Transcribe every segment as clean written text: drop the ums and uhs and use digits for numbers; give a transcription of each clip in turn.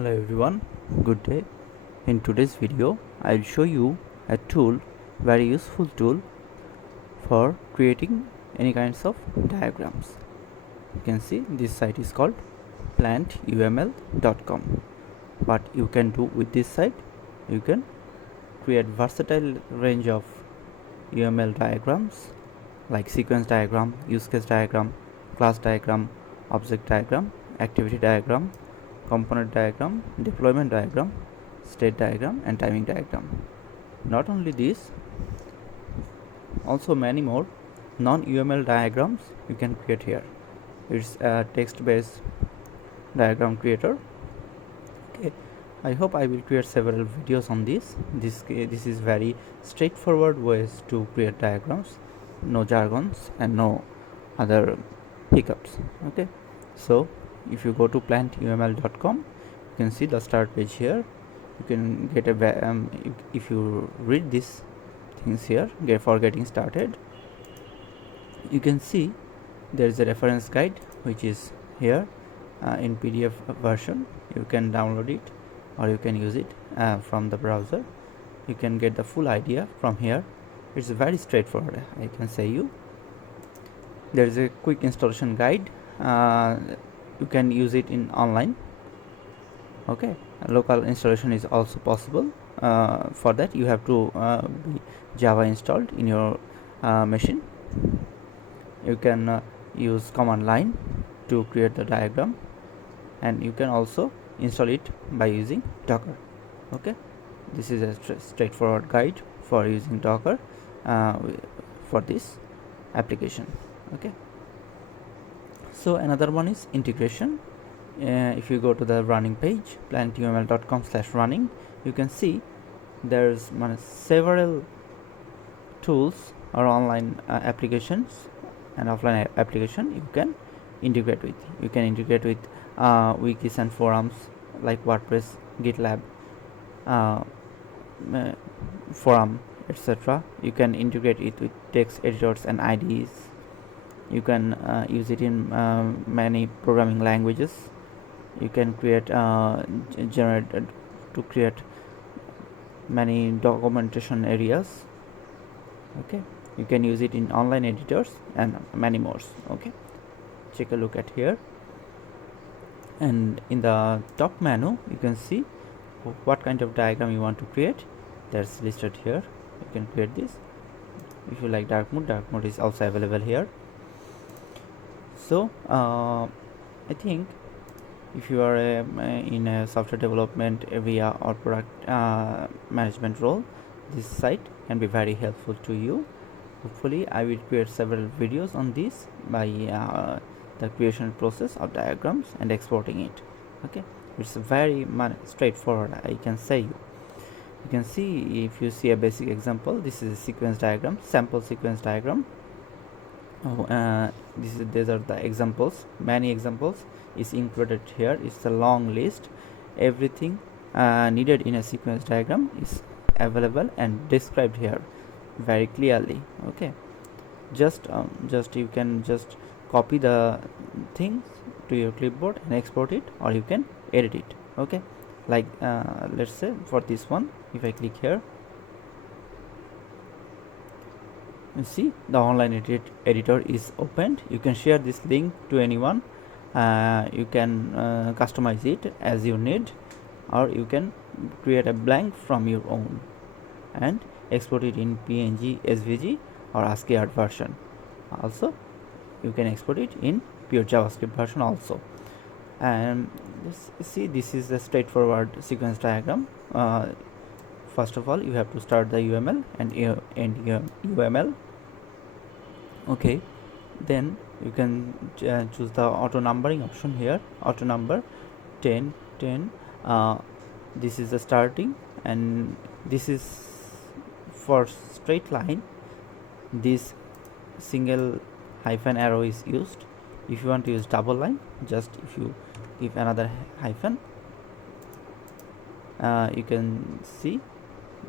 Hello everyone, good day. In today's video I'll show you a tool, very useful tool for creating any kinds of diagrams. You can see this site is called PlantUML.com. What you can do with this site, you can create versatile range of UML diagrams like sequence diagram, use case diagram, class diagram, object diagram, activity diagram, component diagram, deployment diagram, state diagram, and timing diagram. Not only this, also many more non-UML diagrams you can create here. It's a text-based diagram creator. Okay, I hope I will create several videos on this. This is very straightforward ways to create diagrams, no jargons and no other hiccups. Okay, so if you go to plantuml.com, you can see the start page here. You can get a if you read these things here for getting started, you can see there is a reference guide which is here in PDF version. You can download it or you can use it from the browser. You can get the full idea from here. It's very straightforward, I can say you. There is a quick installation guide. You can use it in online. Okay, local installation is also possible. For that you have to be Java installed in your machine. You can use command line to create the diagram, and you can also install it by using Docker. Okay, this is a straightforward guide for using Docker for this application. Okay, so another one is integration. If you go to the running page, plantuml.com/running, you can see there's several tools or online applications and offline application you can integrate with. You can integrate with wikis and forums like WordPress, GitLab, forum, etc. You can integrate it with text editors and IDEs. You can use it in many programming languages. You can create to create many documentation areas. Okay, you can use it in online editors and many more. Okay, take a look at here, and in the top menu you can see what kind of diagram you want to create. That's listed here. You can create this. If you like dark mode is also available here. So I think if you are in a software development area or product management role, this site can be very helpful to you. Hopefully I will create several videos on this by the creation process of diagrams and exporting it. Okay, it's very straightforward, I can say you. You can see, if you see a basic example, this is a sequence diagram, sample sequence diagram. These are the examples. Many examples is included here. It's a long list. Everything needed in a sequence diagram is available and described here very clearly. Okay, just you can just copy the things to your clipboard and export it, or you can edit it. Okay, like let's say for this one, if I click here, you see the online editor is opened. You can share this link to anyone. You can customize it as you need, or you can create a blank from your own and export it in PNG, SVG, or ASCII art version. Also you can export it in pure JavaScript version also. And see, this is the straightforward sequence diagram. First of all, you have to start the UML and end UML. Okay, then you can choose the auto numbering option here. Auto number 10 10. This is the starting, and this is for straight line. This single hyphen arrow is used. If you want to use double line, just if you give another hyphen, you can see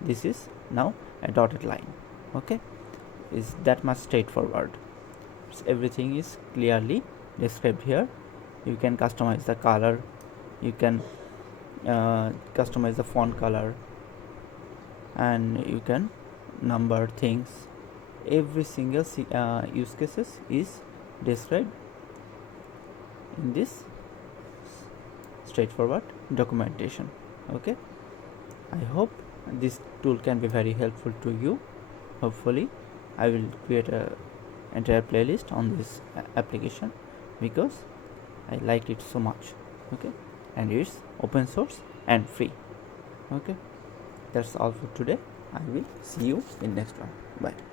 this is now a dotted line. Okay, is that much straightforward. So everything is clearly described here. You can customize the color, you can customize the font color, and you can number things. Every single use cases is described in this straightforward documentation. Okay, I hope this tool can be very helpful to you. Hopefully I will create a entire playlist on this application because I liked it so much. Okay, and it's open source and free. Okay, that's all for today. I will see you in next one. Bye.